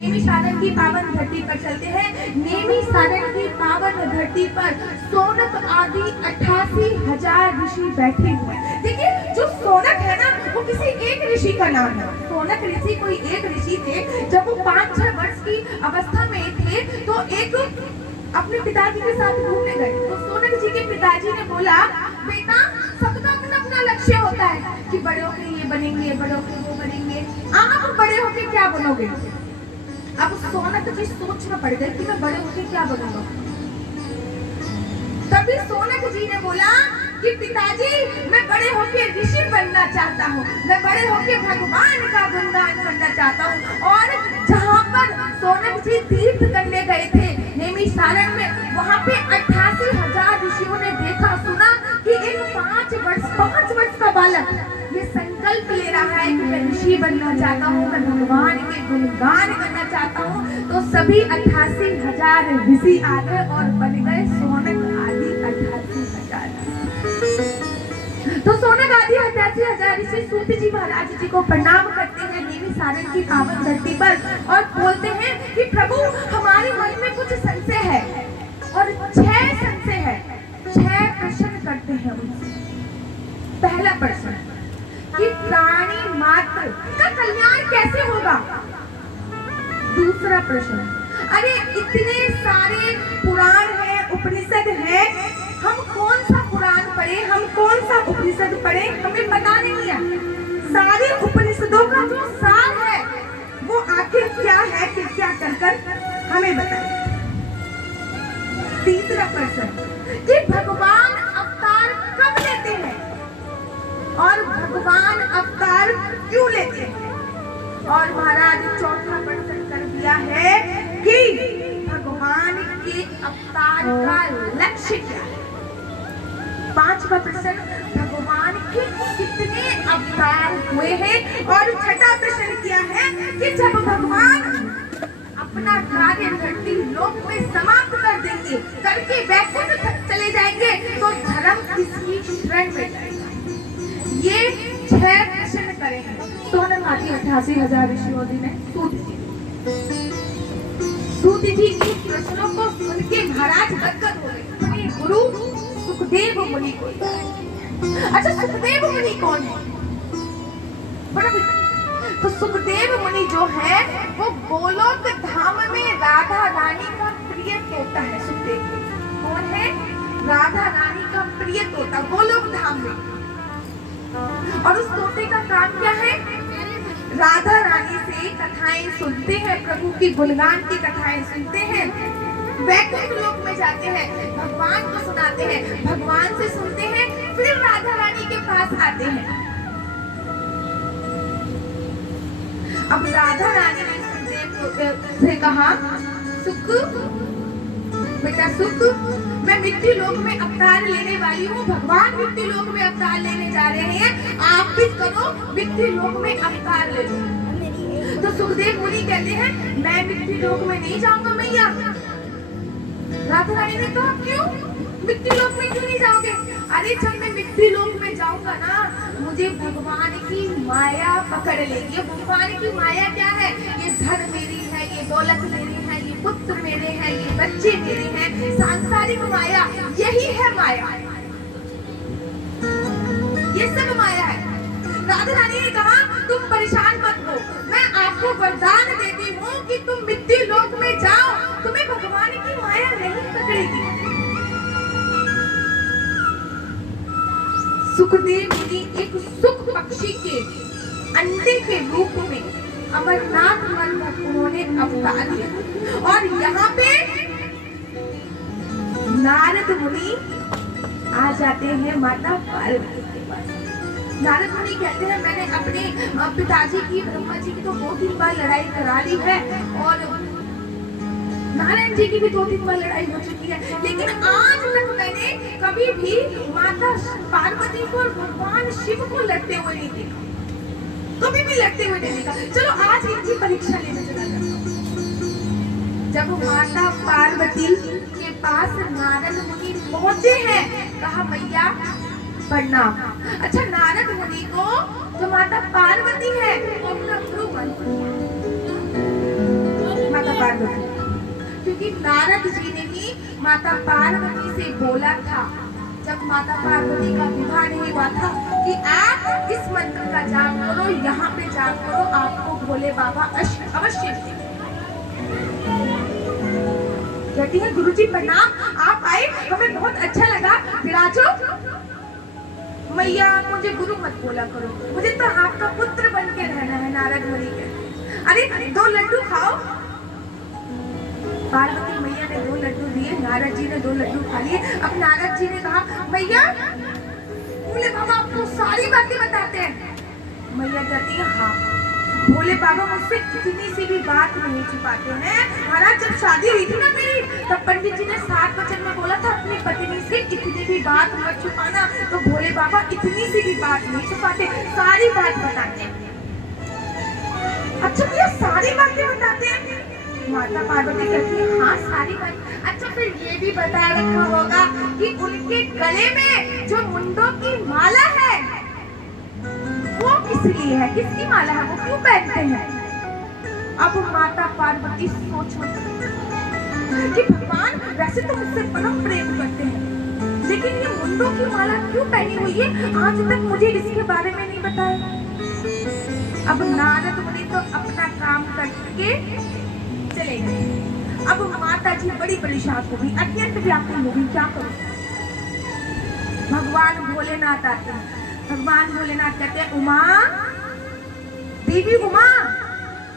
नेमी साधन की पावन धरती पर चलते हैं। नेमी साधन की पावन धरती पर सोनक आदि 88,000 ऋषि बैठे हुए हैं। देखिए, जो सोनक है ना, वो किसी एक ऋषि का नाम है। सोनक ऋषि कोई एक ऋषि थे। जब वो 5-6 वर्ष की अवस्था में थे तो एक अपने पिताजी के साथ घूमने गए। तो सोनक जी के पिताजी ने बोला, बेटा, सबका अपना अपना लक्ष्य होता है कि बड़े होके ये बनेंगे, बड़े होके वो बनेंगे। आप बड़े होके क्या बनोगे? अब सोनक जी सोच में पड़ गए कि मैं बड़े होके क्या बनूंगा। तभी सोनक जी ने बोला कि पिताजी, मैं बड़े होके ऋषि बनना चाहता हूँ, मैं बड़े होके भगवान का गुणगान करना चाहता हूँ। और जहाँ पर सोनक जी तीर्थ करने गए थे नेमी सारण में, वहाँ पे 88,000 ऋषियों ने देखा, सुना कि एक 5 वर्ष का बालक ये संकल्प ले रहा है कि मैं ऋषि बनना चाहता हूँ, मैं भगवान के गुणगान करना चाहता हूँ। तो सभी 88,000 ऋषि आ गए और बन गए सोनक आदि 88,000। तो सोनक आदि 88,000 ऋषि सूत जी महाराज जी को प्रणाम करते हैं नेमी सारण की पावन धरती पर और बोलते हैं कि प्रभु, हमारे मन में कुछ संशय है और 6 संशय है। 6 प्रश्न करते हैं उनसे। पहला प्रश्न कि प्राणी मात्र का कल्याण कैसे होगा? दूसरा प्रश्न, अरे इतने सारे पुराण हैं, उपनिषद हैं, हम कौन सा पुराण पढ़े, हम कौन सा उपनिषद पढ़े, हमें पता नहीं है। सारे उपनिषदों का जो सार है वो आखिर क्या है, कृपया कर हमें बताइए। तीसरा प्रश्न कि भगवान अवतार कब लेते हैं और भगवान अवतार क्यों लेते हैं? और महाराज चौथा प्रश्न कर दिया है कि भगवान के अवतार का लक्ष्य क्या है। 5वां प्रश्न, भगवान के कितने अवतार हुए हैं। और छठा प्रश्न क्या है कि जब भगवान अपना कार्य धरती लोक में समाप्त कर देंगे, करके वैकुंठ तक चले जाएंगे, तो धर्म किसकी शरण में जाएगा? ये 6 प्रश्न करे हैं सोनक आदि 88,000 ऋषियों ने सूत जी। सूत जी इन प्रश्नों को सुन के महाराज गदगद हो गए। अपने गुरु सुखदेव मुनि को। अच्छा, सुखदेव मुनि कौन है? बड़ा तो सुखदेव मुनि जो है वो गोलोक धाम में राधा रानी का प्रिय तोता है। सुखदेव कौन है? राधा रानी का प्रिय तोता गोलोक धाम में। और उस तोते का काम क्या है? राधा रानी से कथाएं सुनते हैं, प्रभु की गुणगान की कथाएं सुनते हैं, वैकुंठ लोक में जाते हैं, भगवान को सुनाते हैं, भगवान से सुनते हैं, फिर राधा रानी के पास आते हैं। अब राधा रानी ने सुखदेव से कहा, सुख बेटा सुख, मैं मृत्यु लोक में अवतार लेने वाली हूँ, भगवान मृत्यु लोक में अवतार लेने जा रहे हैं, आप भी करो मृत्यु लोक में अवतार ले लो। तो सुखदेव मुनि कहते हैं, मैं मृत्यु लोक में नहीं जाऊंगा मैया। राधा रानी ने कहा, क्यों मृत्यु लोक में क्यों नहीं जाओगे? अरे जब मैं मृत्यु लोक में जाऊंगा ना, मुझे भगवान की माया पकड़ लेगी। भगवान की माया क्या है? ये धन मेरी है, ये दौलत मेरी है, ये पुत्र मेरे हैं, ये बच्चे मेरे हैं, सांसारिक माया, यही है माया, ये सब माया है। राधा रानी ने कहा, तुम परेशान मत हो, मैं आपको वरदान देती हूँ कि तुम मृत्यु लोक में जाओ, तुम्हें भगवान की माया नहीं पकड़ेगी। सुखदेव मुनि एक सुख पक्षी के अंडे के रूप में अमरनाथ पर्वत उन्होंने अवतार लिया। और यहाँ पे नारद मुनि आ जाते हैं माता पार्वती के पास। नारद मुनि कहते हैं, मैंने अपने पिताजी की, ब्रह्मा जी की तो 2-3 बार लड़ाई करा ली है और नारायण जी की भी 2-3 बार लड़ाई हो चुकी है, लेकिन आज तक मैंने कभी भी माता पार्वती को और भगवान शिव को लड़ते हुए नहीं देखा, कभी भी लड़ते हुए नहीं देखा। चलो आज इनकी परीक्षा लेने चला जाता हूँ। जब माता पार्वती के पास नारद मुनि पहुंचे हैं, कहा मैया प्रणाम। अच्छा, नारद मुनि को जो माता पार्वती है वो अपना गुरु मानती है। पार्वती, क्योंकि नारद जी ने ही माता पार्वती से बोला था जब माता पार्वती का विवाह नहीं हुआ था कि आप इस मंत्र का जाप करो, यहाँ पे जाप करो, आपको भोले बाबा अवश्य देंगे। कहती है गुरुजी प्रणाम, आप आए, हमें बहुत अच्छा लगा, विराजो। मैया मुझे गुरु मत बोला करो, मुझे तो आपका पुत्र बन के रहना है नारद मुनि के। अरे 2 लड्डू खाओ। पार्वती मैया ने 2 लड्डू दिए, नारद जी ने 2 लड्डू खा लिए। अब नारद जी ने कहा मैया भोले बाबा आपको सारी बातें बताते हैं। मैया कहती है हाँ, भोले बाबा मुझसे कितनी सी भी बात नहीं छुपाते हैं। महाराज जब शादी हुई थी ना मेरी, तब पंडित जी ने 7 वचन में बोला था अपनी पत्नी से इतनी भी बात मत छुपाना, तो भोले बाबा इतनी सी भी बात नहीं छुपाते, सारी बात बताते हैं। अच्छा भैया सारी बातें बताते हैं? माता पार्वती कहती है हाँ सारी बात। अच्छा फिर ये भी बता रखा होगा कि उनके गले में जो मुंडों की माला है वो किस लिए है, किसकी माला है, वो क्यों पहनते हैं? अब माता पार्वती सोचो कि भगवान वैसे तो मुझसे परम प्रेम करते हैं, लेकिन ये मुंडों की माला क्यों पहनी हुई है, आज तक मुझे इसके बारे में नहीं बताया। अब नारद मुनि तो अपना काम करके चले गए। अब माता जी बड़ी परेशान हो गई, अत्यंत व्याकुल हो गई, क्या करूं? भगवान भोलेनाथ आते हैं। भगवान भोलेनाथ कहते हैं उमा, देवी उमा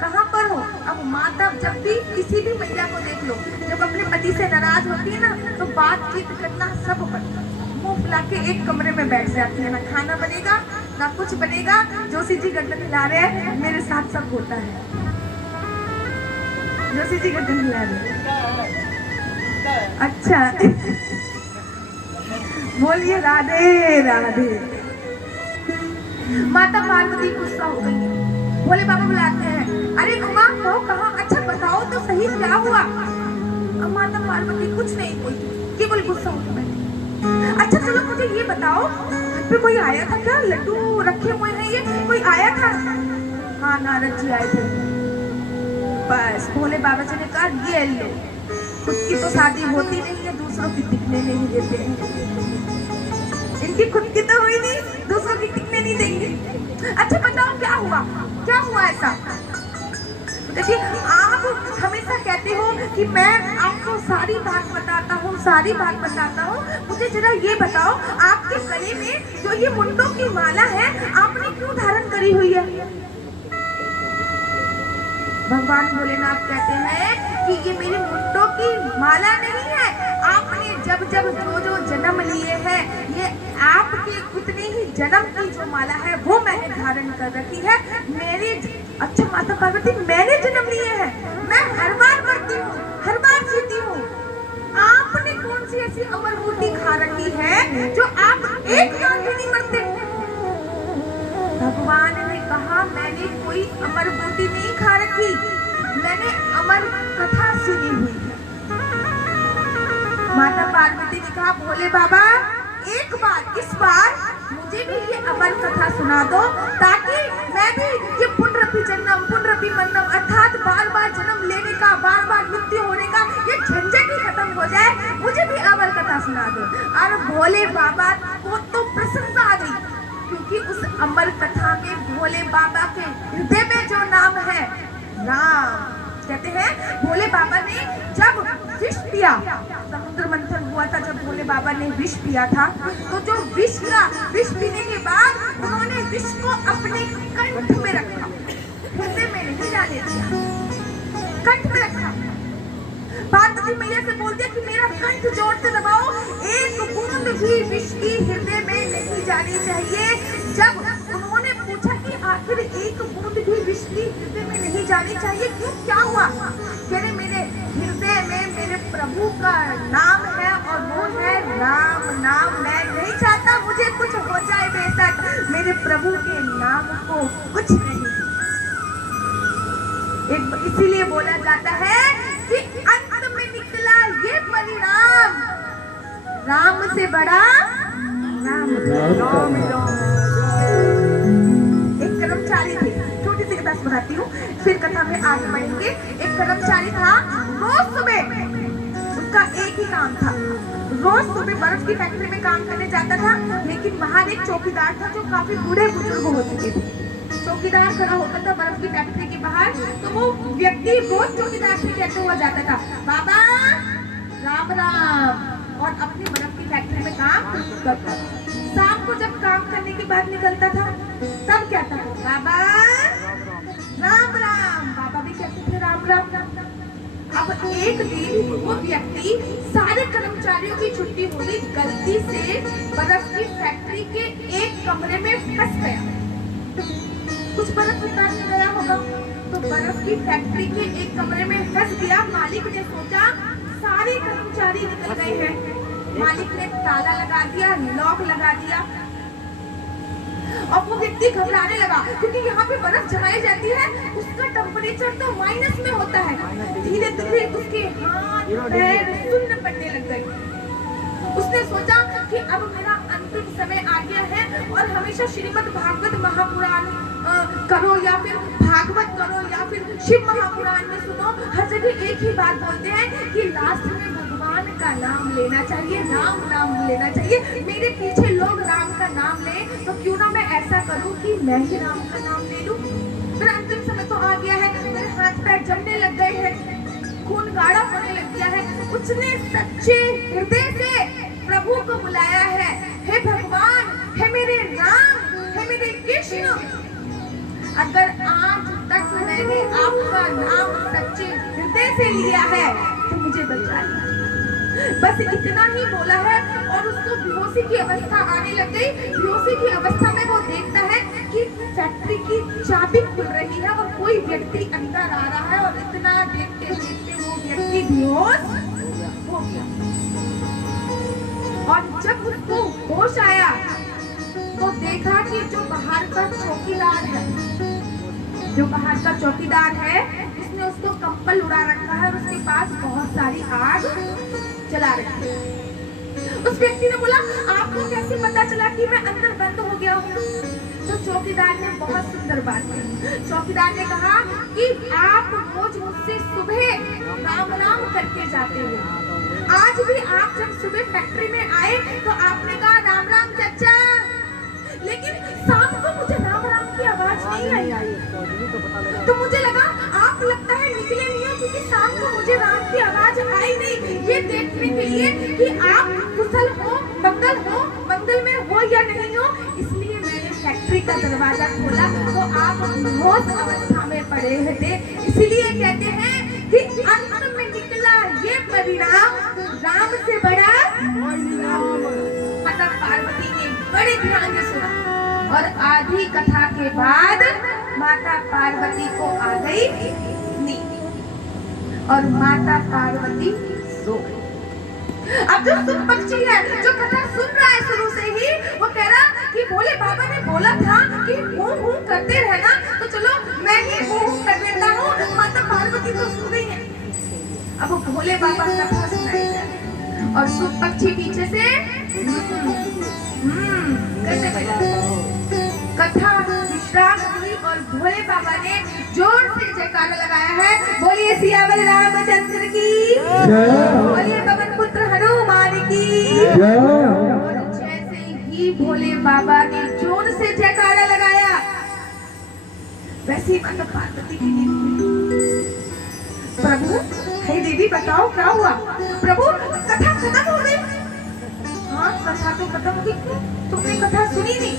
कहाँ पर हो? अब माता जब भी किसी भी मैया को देख लो, जब अपने पति से नाराज होती है ना, तो बातचीत करना सब बनता, मुंह फुला के एक कमरे में बैठ जाती है, ना खाना बनेगा ना कुछ बनेगा। जोशी जी गर्दन हिला रहे हैं, मेरे साथ सब होता है। जोशी जी गर्दन हिला रहे हैं, अच्छा बोलिए राधे राधे। माता पार्वती गुस्सा हो गई है। भोले बाबा बुलाते हैं, अरे उमा कहो कहाँ, अच्छा बताओ तो सही क्या हुआ? अब माता पार्वती कुछ नहीं बोलती, केवल गुस्सा होकर बैठी। अच्छा चलो मुझे ये बताओ, घर पे कोई आया था क्या? लड्डू रखे हुए हैं, ये कोई आया था? हाँ नारद जी आए थे। बस भोले बाबा जी ने कहा ये लो, खुद की तो शादी होती नहीं है, दूसरों की टिकने नहीं देते हैं। इनकी खुद की तो हुई नहीं, दूसरों की टिकने नहीं देंगे। अच्छा बताओ क्या हुआ, क्या हुआ ऐसा? देखिए आप हमेशा कहते हो कि मैं आपको सारी बात बताता हूँ, सारी बात बताता हूँ, मुझे जरा ये बताओ आपके गले में जो ये मुंडों की माला है आपने क्यों धारण करी हुई है? भगवान भोलेनाथ कहते हैं कि ये मेरी मुंडों की माला नहीं है, आपने जब जब जो जन्म लिए हैं ये आपके उतने ही जन्म की जो माला है वो मैंने धारण कर रखी है। मेरे अच्छा माता पार्वती मैंने जन्म लिए हैं, मैं हर बार मरती हूँ, हर बार जीती हूँ, आपने कौन सी ऐसी अमर बूटी खा रखी है जो आप एक बार भी नहीं मरते? भगवान ने कहा मैंने कोई अमर बूटी नहीं खा रखी, मैंने अमर कथा सुनी हुई है। माता पार्वती ने कहा भोले बाबा एक बार इस बार मुझे भी ये अमर कथा सुना दो, ताकि मैं भी ये पुनरपि जन्म पुनरपि मन्नम अर्थात बार बार जन्म लेने का, बार बार मृत्यु होने का ये झंझट ही खत्म हो जाए, मुझे भी अमर कथा सुना दो। और भोले बाबा को तो प्रसन्नता आ गई, क्योंकि उस अमर कथा में भोले बाबा के हृदय में जो नाम है राम। कहते हैं भोले बाबा ने जब विष पिया, समुद्र मंथन हुआ था, जब भोले बाबा ने विष पिया था, तो जो विष पीने के बाद उन्होंने विष को अपने कंठ में रखा, हृदय में नहीं जाने दिया, कंठ में रखा। पार्वती मैया से बोल दिया कि मेरा कंठ जोर से दबाओ, एक बूंद भी विष की हृदय में नहीं जानी चाहिए। जब उन्होंने पूछा कि आखिर एक बूंद भी विष की हृदय में नहीं जानी चाहिए, क्यों, क्या हुआ? कह रहे मेरे हृदय में मेरे प्रभु का नाम है और वो है राम नाम, मैं नहीं चाहता मुझे कुछ हो जाए बेशक, मेरे प्रभु के नाम को कुछ नहीं। इसीलिए बोला जाता है कि अंत में निकला ये परिणाम, राम से बड़ा राम। एक कर्मचारी थे, छोटी सी कथा सुनाती हूँ, फिर कथा में आगे बढ़ेंगे। एक कर्मचारी था, रोज सुबह उसका एक ही काम था, रोज सुबह बर्फ की फैक्ट्री में काम करने जाता था। लेकिन बाहर एक चौकीदार था जो काफी बूढ़े बुजुर्ग हो चुके थे। चौकीदार खड़ा होता था बर्फ की फैक्ट्री के बाहर, तो वो व्यक्ति रोज चौकीदार से कहते हुआ जाता था, बाबा राम राम, और अपनी बर्फ की फैक्ट्री में काम करता था। शाम को जब काम करने के बाद निकलता था तब कहता था, बाबा राम राम, बाबा भी कहते थे राम राम। अब एक दिन वो व्यक्ति सारे कर्मचारियों की छुट्टी हो गई, गलती से बर्फ की फैक्ट्री के एक कमरे में फंस गया। कुछ बर्फ उतारने गया होगा तो बर्फ की फैक्ट्री के एक कमरे में फंस गया। मालिक ने सोचा सारे कर्मचारी निकल गए हैं, मालिक ने ताला लगा दिया, लॉक लगा दिया। और वो व्यक्ति घबराने लगा क्योंकि यहाँ पे बर्फ जमाई जाती है, उसका टेम्परेचर तो माइनस में होता है। धीरे धीरे उसके हाथ पैर सुन्न पड़ने लग गए। उसने सोचा कि अब मेरा अंतिम समय आ गया है और हमेशा श्रीमद् भागवत महापुराण करो या फिर भागवत करो या फिर शिव महापुराण में सुनो, हर जगह एक ही बात बोलते हैं कि लास्ट में भगवान का नाम लेना चाहिए, राम नाम लेना चाहिए। मेरे पीछे लोग राम का नाम लें तो क्यों ना मैं ऐसा करूं कि मैं ही राम का नाम ले लूं। मेरा अंतिम समय तो आ गया है, मेरे हाथ पैर जमने लग गए हैं, खून गाढ़ा होने लग गया है। उसने सच्चे हृदय से प्रभु को बुलाया है, हे भगवान, हे मेरे राम, हे मेरे कृष्ण, अगर आज तक मैंने आपका नाम सच्चे हृदय से लिया है तो मुझे बचा लिया। बस इतना ही बोला है और उसको बेहोशी की अवस्था आने लग गई। बेहोशी की अवस्था में वो देखता है कि फैक्ट्री की चाबी खुल रही है और कोई व्यक्ति अंदर आ रहा है और इतना देखते देखते वो व्यक्ति बेहोश हो गया। और जब उसको होश आया तो देखा कि जो बाहर का चौकीदार है, उसने उसको कंबल उड़ा रखा है और उसके पास बहुत सारी आग जला रखी है। उस व्यक्ति ने बोला, आपको कैसे पता चला कि मैं अंदर बंद हो गया हूँ? तो चौकीदार ने बहुत सुंदर बात की। चौकीदार ने कहा कि आप रोज मुझसे सुबह राम राम करके जाते हो। आज भी आप जब सुबह फैक्ट्री में आए तो आपने कहा राम राम चाचा, लेकिन शाम को मुझे राम राम की आवाज नहीं आई। तो मुझे लगा आप लगता है निकले नहीं हो, क्योंकि शाम को मुझे राम की आवाज आई नहीं। ये देखने के लिए कि आप कुशल हो, मंगल में हो या नहीं हो, इसलिए मैंने फैक्ट्री का दरवाजा खोला तो आप होश अवस्था में पड़े थे। इसलिए कहते हैं कि अंत में निकला ये परिणाम, राम से बड़ा माता पार्वती ने बड़े ध्यान से सुना और आधी कथा के बाद माता पार्वती को आ गई नींद और माता पार्वती सो गई। अब जो सुन पक्षी है, जो कथा सुन रहा है शुरू से ही, वो कह रहा कि भोले बाबा ने बोला था कि हूँ करते रहना, तो चलो मैं ही हूँ कर देता हूँ। माता पार्वती तो सो गई है। अब भोले बाबा कथा सुनाई जाए और सुन पक्षी पीछे से कैसे बैठा। कथा विश्राम हुई और भोले बाबा ने जोर से जयकारा लगाया है, बोलिए सियावर रामचंद्र की, बोलिए पवन पुत्र हनुमान की। और जैसे ही भोले बाबा ने जोर से जयकारा लगाया वैसे ही माता पार्वती की नींद खुली। प्रभु, हे देवी बताओ क्या हुआ? प्रभु, कथा खत्म हो गई। हाँ, कथा तो खत्म हो गई, तुमने कथा सुनी नहीं?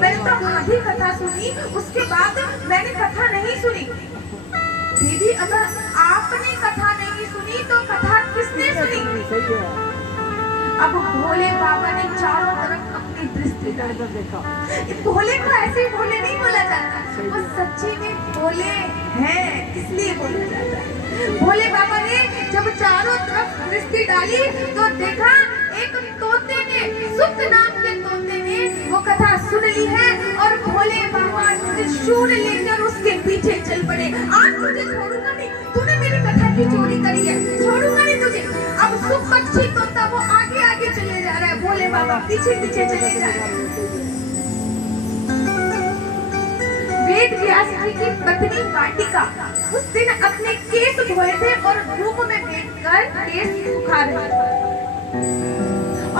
मैंने तो आधी कथा सुनी, उसके बाद मैंने कथा नहीं सुनी। दीदी, अगर आपने कथा नहीं सुनी तो कथा किसने सुनी? अब भोले बाबा ने चारों तरफ अपनी दृष्टि डाली। भोले को ऐसे भोले नहीं बोला जाता, वो सच्ची में भोले हैं इसलिए बोला जाता है। भोले बाबा ने जब चारों तरफ दृष्टि डाली तो देखा एक तोते ने, सुत नाम के तोते ने वो कथा सुन ली है और भोले बाबा त्रिशूल लेकर उसके पीछे चल पड़े। आज तुझे छोड़ूंगा नहीं, तूने मेरी कथा की चोरी करी है, छोड़ूंगा नहीं तुझे। अब सुख पक्षी तोता वो आगे आगे चले जा रहा है, भोले बाबा पीछे पीछे चले जा रहे हैं। वेद व्यास जी की पत्नी वाटिका उस दिन अपने केस धोए थे और धूप में बैठकर केस सुखा रहे थे।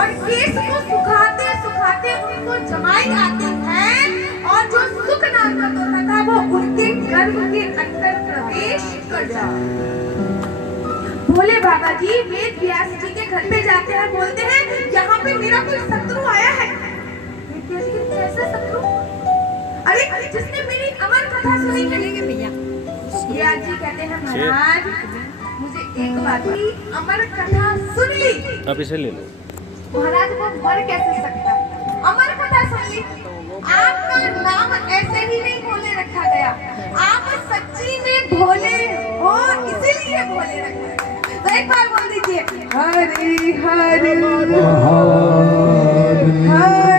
और केस को सुखाते सुखाते उनको जमाई आती है और जो सुख नाम का तोता था वो उनके गर्भ के अंदर प्रवेश कर जाता। भोले बाबा जी वेद व्यास जी के घर पे जाते हैं, बोलते हैं यहाँ पे मेरा कोई शत्रु आया है। वेद व्यास जी कैसा शत्रु? अरे जिसने मेरी अमर कथा सुनी है। व्यास जी कहते हैं महाराज मुझे एक बात की अमर कथा सुन ली। आप इसे ले लो। महाराज वो मर कैसे सकता? अमर कथा सुन ली। आपका नाम ऐसे ही नहीं भोले रखा गया, आप सच्ची में भोले हो इसीलिए भोले रखा गया। तो एक बार बोल दीजिए हरि हरि हरि